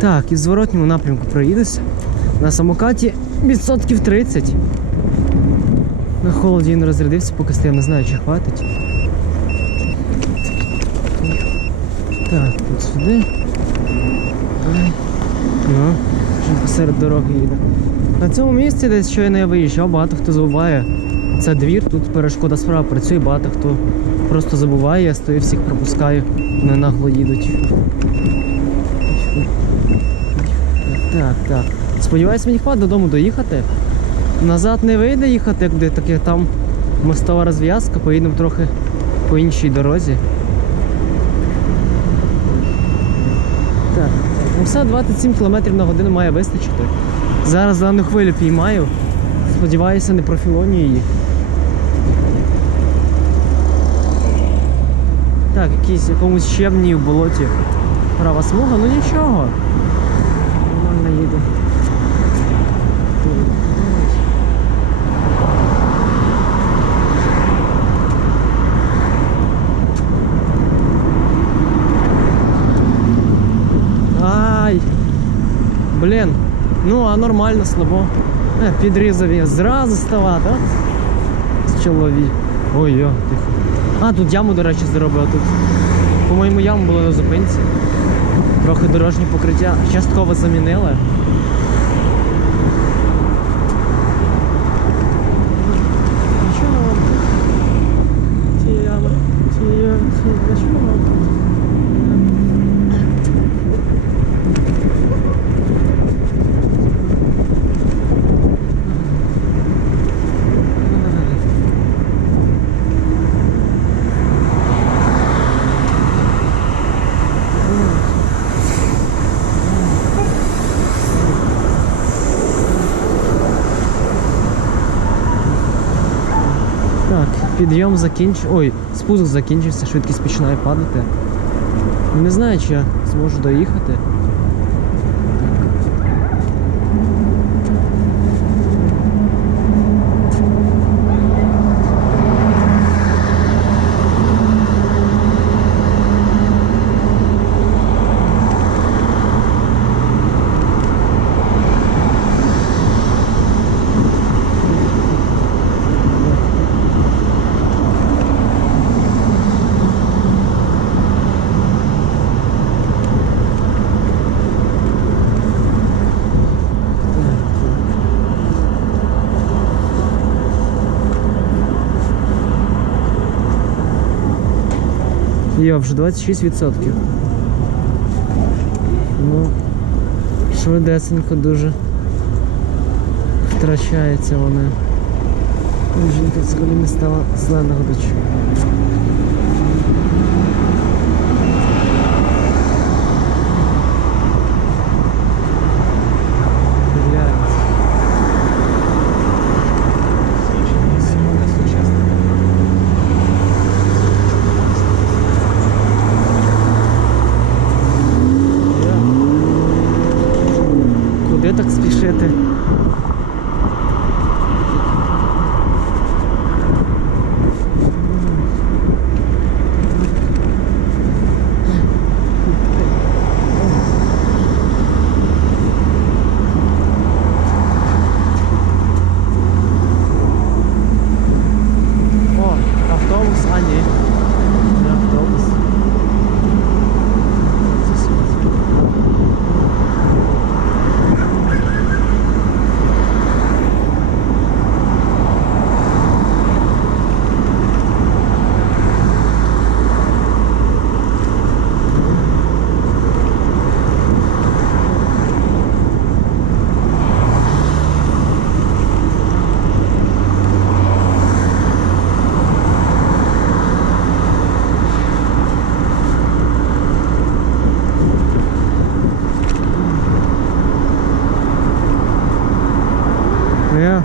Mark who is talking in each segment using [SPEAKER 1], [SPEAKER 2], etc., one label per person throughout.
[SPEAKER 1] Так, і в зворотньому напрямку проїдуся. На самокаті відсотків 30. На холоді він розрядився, поки стояв, не знаю, чи хватить. Так, тут сюди. Ну, вже посеред дороги їде. На цьому місці, десь щойно я виїжджав, багато хто забуває. Це двір, тут перешкода справа працює, багато хто просто забуває, я стою, всіх пропускаю, вони нагло їдуть. Так, так. Сподіваюсь, мені хватить додому доїхати. Назад не вийде їхати, як таке там мостова розв'язка, поїдемо трохи по іншій дорозі. Так, все, 27 км на годину має вистачити. Зараз дану хвилю піймаю. Сподіваюся, не профілоню її. Так, якийсь якомусь щебні в болоті. Права смуга, ну нічого. Нормально їде. Ай! Блін, ну а нормально, слабо. Е, підрізав я зразу ставати. От чоловік. Ой, йо, тихо. А, тут яму, до речі, зробив тут. По-моєму, яму було на зупинці. Трохи дорожнє покриття частково замінили. Нічого. Ці ями, ці ями, ці нічого. Так, підйом закінчив. Ой, спуск закінчився, швидкість починає падати. Не знаю, чи я зможу доїхати. Йо, вже 26%. Ну, швидесенько дуже втрачається вони. Жінка взагалі не стала зеленого до чого. Блядь. Я. Куди так спішити? О, автобус, а ні. Не автобус. Це смерть. Е,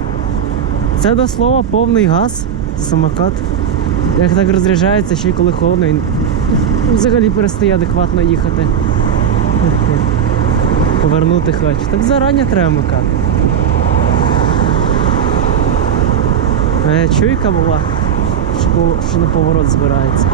[SPEAKER 1] Це до слова повний газ, самокат. Як так розряджається, ще й коли холодно, він взагалі перестає адекватно їхати. Повернути хочу. Так зарані треба вмикати. Е, чуйка була, що на поворот збирається.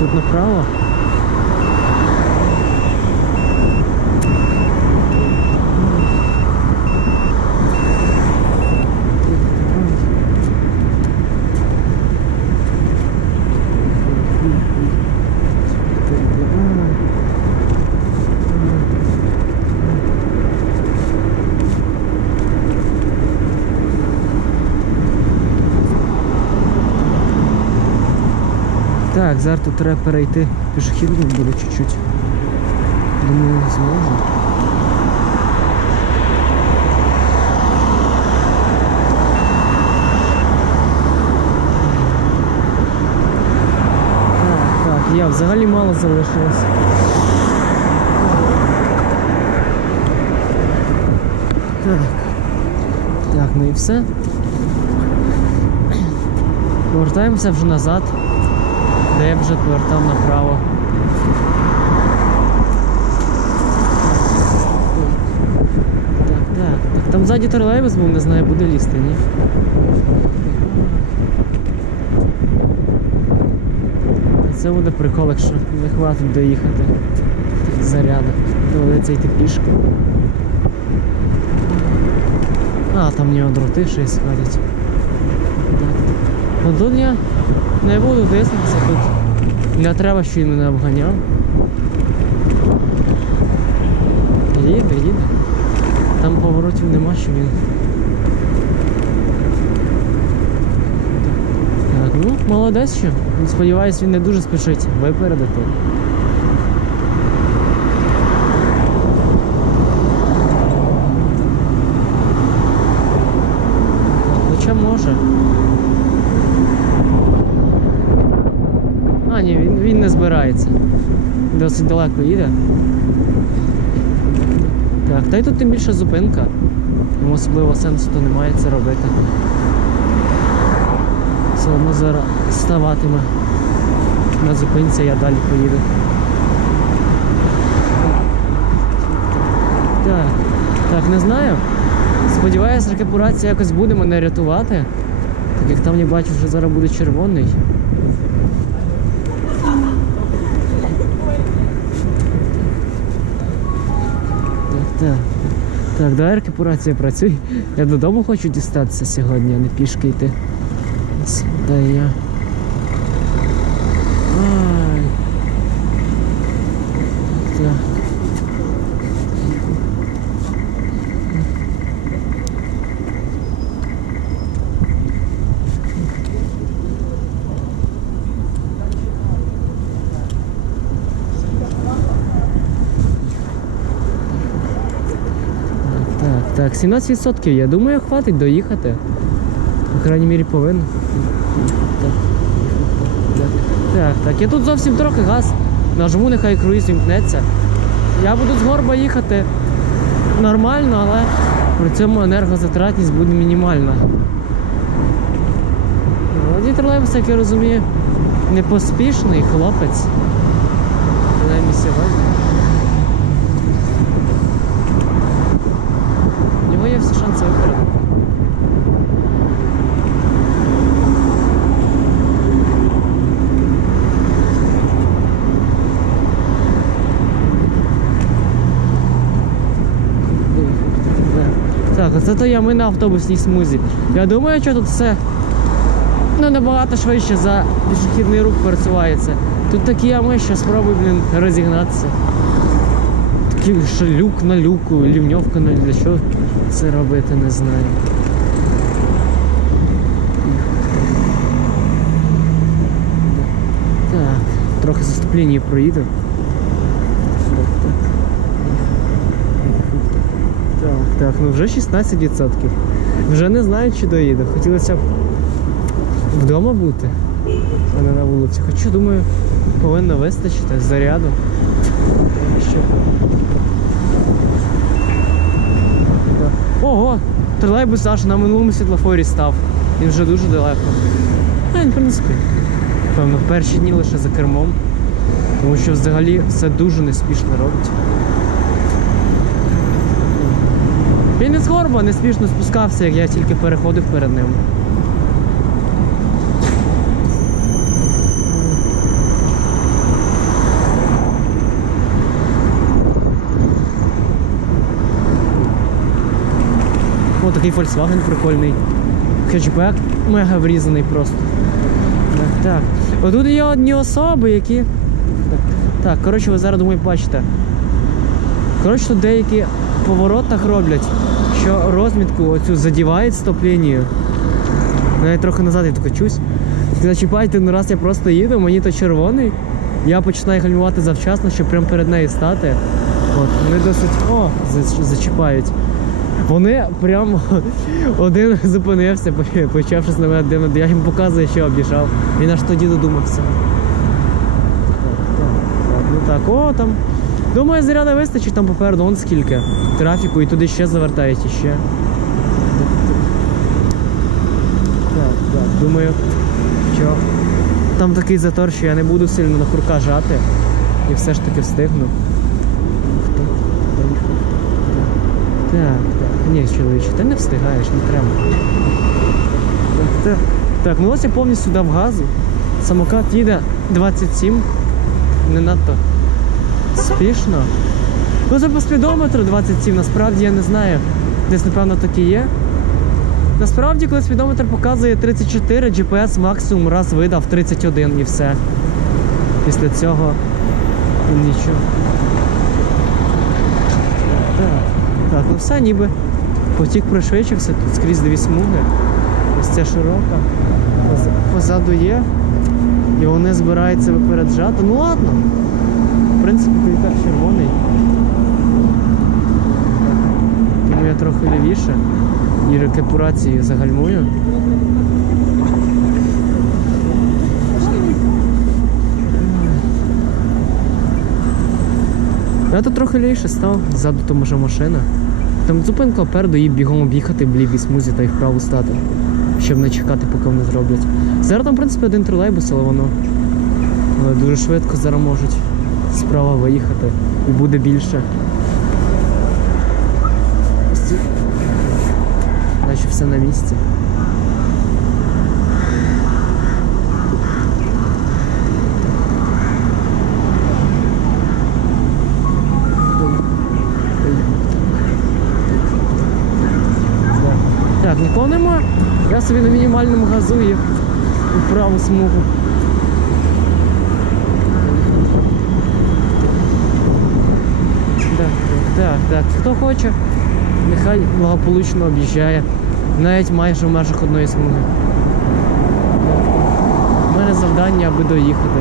[SPEAKER 1] Тут направо. Так, зараз тут треба перейти пішохідно буде чуть-чуть. Думаю, зможу. Так, так, я взагалі мало залишилось. Так. Так, ну і все. Повертаємося вже назад де я вже повертав направо. Так, так, так. Там ззаді тролейбус був, не знаю, буде лізти, ні. Це буде прикол, якщо не хватить доїхати заряду. Доведеться йти пішки. А, там нього дроти сходять. Так. Ну тут я не буду тиснутися тут. Не треба, що він мене обганяв. Їде, їде. Там поворотів нема, що він. Так, ну, молодець що. Сподіваюсь, він не дуже спішить випередити. Хоча може. А, ні, він, він не збирається. Досить далеко їде. Так, та й тут тим більше зупинка. Тому особливо сенсу то немає це робити. Все одно зараз ставатиме на зупинці, я далі поїду. Так, так, не знаю. Сподіваюсь, рекапурація якось буде мене рятувати. Так як там я бачу, що зараз буде червоний. Так, так. Давай рекапурація працюй. Я додому хочу дістатися сьогодні, а не пішки йти. Я. Ай. Так. Так, так, 17% я думаю, хватить доїхати. По крайній мірі повинен. Так. Так. Я тут зовсім трохи газ. Нажму, нехай круїз вімкнеться. Я буду з горба їхати нормально, але при цьому енергозатратність буде мінімальна. Водій тролейбус, як я розумію, не поспішний хлопець. Принаймні сьогодні. У випередити. Так, оце то я ми на автобусній смузі. Я думаю, що тут все ну, набагато швидше за пішохідний рух пересувається. Тут такі ями, що спробуй, блін, розігнатися. Такий що люк на люку, лівньовка на для чого це робити, не знаю. Так, трохи заступлення проїду. Так, так, ну вже 16%. Вже не знаю, чи доїду. Хотілося б вдома бути, а не на вулиці. Хоча, думаю, повинно вистачити заряду. Щоб... Так. Ого! Тролейбус аж на минулому світлофорі став. Він вже дуже далеко. А, він, в принципі. Певно, перші дні лише за кермом. Тому що взагалі все дуже неспішно робить. Він із горба неспішно спускався, як я тільки переходив перед ним. Такий Volkswagen прикольний. Хетчбек мега врізаний просто. Так, так. Отут є одні особи, які. Так, так коротше, ви зараз думаю, бачите. Коротше, тут деякі в поворотах роблять, що розмітку оцю задівають стоп-лінію. Навіть трохи назад я докачусь. Зачіпайте, ну раз я просто їду, мені то червоний. Я починаю гальмувати завчасно, щоб прямо перед нею стати. От, вони досить. О, зачіпають. Вони прямо один зупинився, по- почав щось на мене дивно. Я їм показую, що об'їжджав. Він аж тоді додумався. Ну так, о, там. Думаю, заряда вистачить там попереду, он скільки. Трафіку і туди ще завертають іще. Так, так, думаю, що там такий затор, що я не буду сильно на курка жати. І все ж таки встигну. Так. Ні, чоловіче, ти не встигаєш, не треба. Так, так. Ну ось я повністю дав газу. Самокат їде 27. Не надто спішно. Ну за по спідометру 27, насправді я не знаю. Десь, напевно, так і є. Насправді, коли спідометр показує 34, GPS максимум раз видав 31 і все. Після цього нічого. Так, так, ну все ніби. Потік пришвидшився, тут скрізь дві смуги. Ось ця широка. Позаду є. І вони збираються випереджати. Ну ладно. В принципі, кілька червоний. Тому я трохи лівіше. І рекапурації загальмую. Я тут трохи лівіше став, ззаду там вже машина. Там зупинка опереду і бігом об'їхати в лівій смузі та й вправо стати, щоб не чекати, поки вони зроблять. Зараз там, в принципі, один тролейбус, але воно дуже швидко зараз можуть справа виїхати і буде більше. Наче все на місці. Так, нікого нема. Я собі на мінімальному газу і у праву смугу. Так, так, так. Хто хоче, нехай благополучно об'їжджає. Навіть майже в межах одної смуги. У мене завдання, аби доїхати.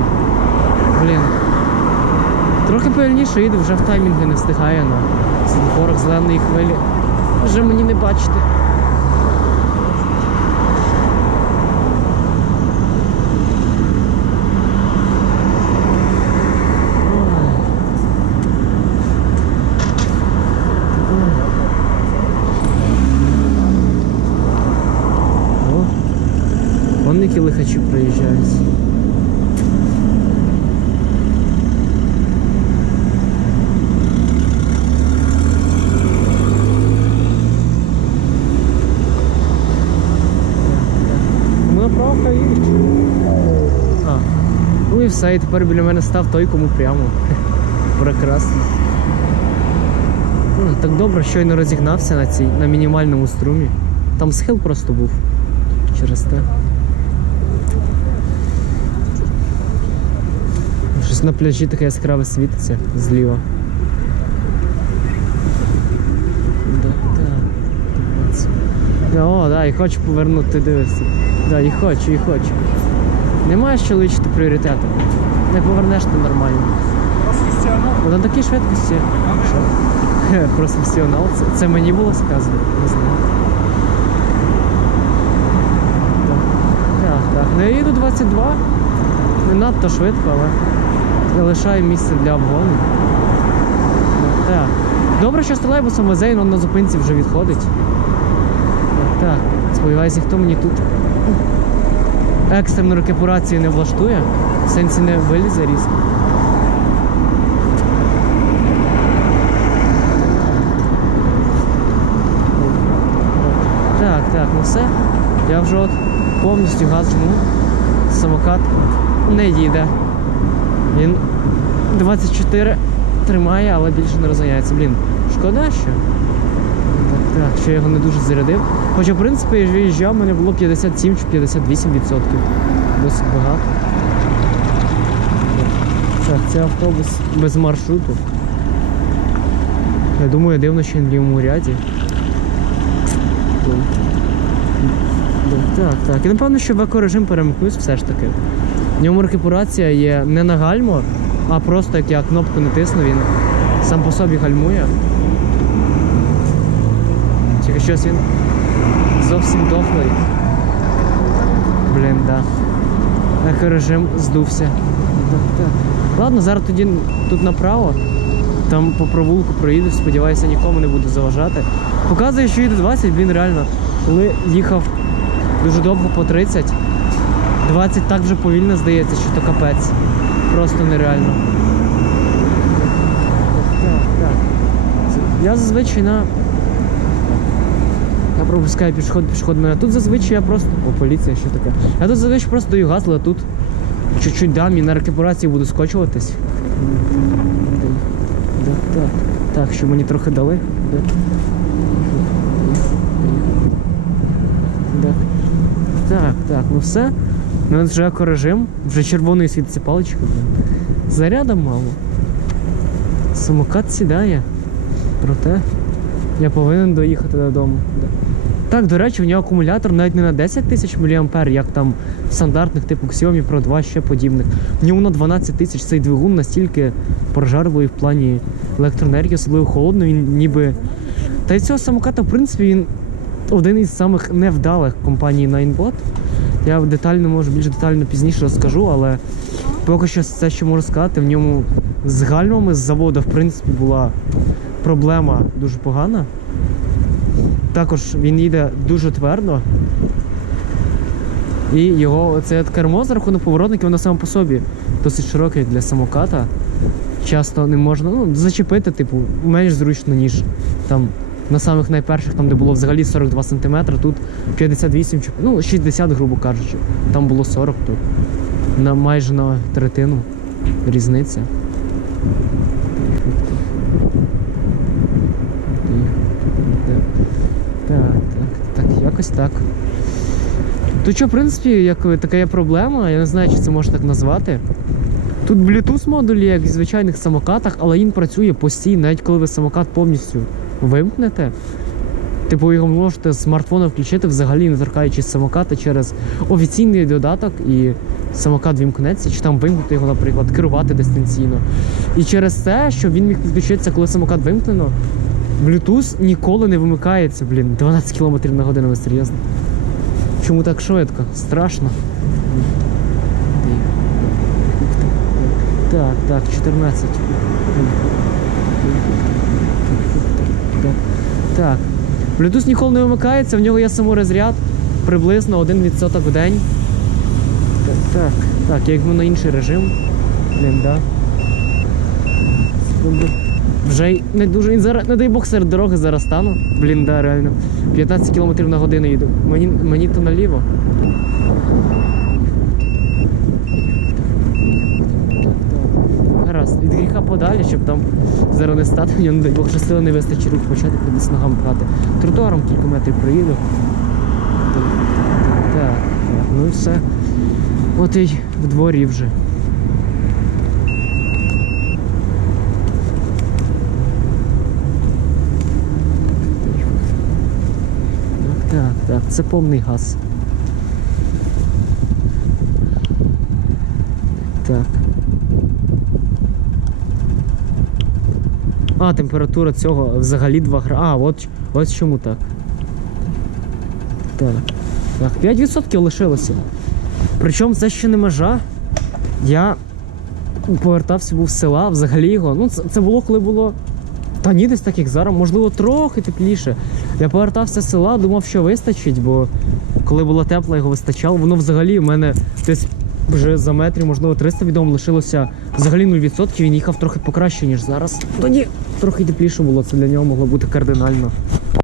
[SPEAKER 1] Блін. Трохи повільніше їду, вже в таймінги не встигає на світлофорах зеленої хвилі. Вже мені не бачити. О, вон які лихачі приїжджають. Ну і все, і тепер біля мене став той, кому прямо. Прекрасно. Ну, так добре, щойно розігнався на цій, на мінімальному струмі. Там схил просто був. Через те. Щось на пляжі таке яскраве світиться зліва. О, да, і хочу повернути, дивишся. Да, і хочу, і хочу. Немає що личити пріоритету. Не повернеш ти нормально. Ну, На такій швидкості. Професіонал. Це, це мені було сказано. Не знаю. Так, так, так. Ну я їду 22. Не надто швидко, але залишаю місце для обгону. Так. Добре, що з тролейбусом везе, він на зупинці вже відходить. Так. Сподіваюся, хто мені тут екстрену рекапурацію не влаштує. В сенсі не вилізе різко. Так, так, ну все. Я вже от повністю газ жму. Самокат не їде. Він 24 тримає, але більше не розганяється. Блін, шкода що. Так, що я його не дуже зарядив. Хоча, в принципі, я виїжджав, мене було 57 чи 58 відсотків. Досить багато. Так, це автобус без маршруту. Я думаю, дивно, що він в лівому ряді. Так, так. І напевно, що в екорежим перемкнусь все ж таки. В ньому рекуперація є не на гальмо, а просто як я кнопку натисну, він сам по собі гальмує. Щось він зовсім дохлий. Блін, да. Екорежим здувся. Ладно, зараз тоді тут направо. Там по провулку проїду, сподіваюся, нікому не буду заважати. Показує, що їде 20, він реально, коли їхав дуже довго по 30, 20 так вже повільно здається, що то капець. Просто нереально. Я зазвичай на. Я пропускаю пішоход, пішохідний. А тут зазвичай я просто. О, поліція, що таке. Я тут зазвичай просто даю газ, але тут чуть-чуть дам і на рекуперації буду скочуватись. Так, так. Що мені трохи дали. Так. Так. Так, ну все. У нас вже екорежим, вже червоний світиться паличкою. Заряда мало. Самокат сідає. Проте я повинен доїхати додому. Так, до речі, в нього акумулятор навіть не на 10 тисяч мА, як там стандартних типу Xiaomi Pro 2 ще подібних. В ньому на 12 тисяч цей двигун настільки прожарливий в плані електроенергії, особливо холодно, він ніби. Та й цього самоката, в принципі, він один із самих невдалих компаній Ninebot. Я детально, може, більш детально пізніше розкажу, але поки що це, що можу сказати, в ньому з гальмами з заводу, в принципі, була проблема дуже погана. Також він їде дуже твердо. І його це кермо за рахунок поворотників, воно саме по собі досить широке для самоката. Часто не можна ну, зачепити, типу, менш зручно, ніж там на самих найперших, там де було взагалі 42 см, тут 58, чи- ну 60, грубо кажучи. Там було 40, тут на майже на третину різниця. Так, так, так, якось так. Тут що, в принципі, як така є проблема, я не знаю, чи це можна так назвати. Тут Bluetooth модуль як в звичайних самокатах, але він працює постійно, навіть коли ви самокат повністю вимкнете. Типу, його можете з смартфона включити взагалі, не торкаючись самоката через офіційний додаток, і самокат вімкнеться, чи там вимкнути його, наприклад, керувати дистанційно. І через те, щоб він міг підключитися, коли самокат вимкнено, Bluetooth ніколи не вимикається, блін. 12 км на годину, ви серйозно. Чому так швидко? Страшно. Так, так, 14. Так. Bluetooth ніколи не вимикається, в нього є саморозряд приблизно 1% в день. Так, так, так, я візьму на інший режим. Блін, да. Вже не дуже. і Зараз, не дай Бог серед дороги зараз стану. Блін, да, реально. 15 км на годину їду. Мені, мені то наліво. Гаразд, від гріха подалі, щоб там зараз не стати, мені, не дай Бог, що сили не вистачить рук почати кудись ногами пхати. Тротуаром кілька метрів так, так, ну і все. От і в дворі вже. Так, це повний газ. Так. А, температура цього взагалі 2 градуси. А, от, от чому так. Так. Так, 5% лишилося. Причому це ще не межа. Я повертався був з села, взагалі його. Ну, це, це було, коли було. Та ні, десь так як зараз, можливо, трохи тепліше. Я повертався з села, думав, що вистачить, бо коли було тепло, його вистачало. Воно взагалі в мене десь вже за метрів, можливо, 300 відомо лишилося взагалі 0%. Він їхав трохи покраще, ніж зараз. Тоді трохи тепліше було, це для нього могло бути кардинально.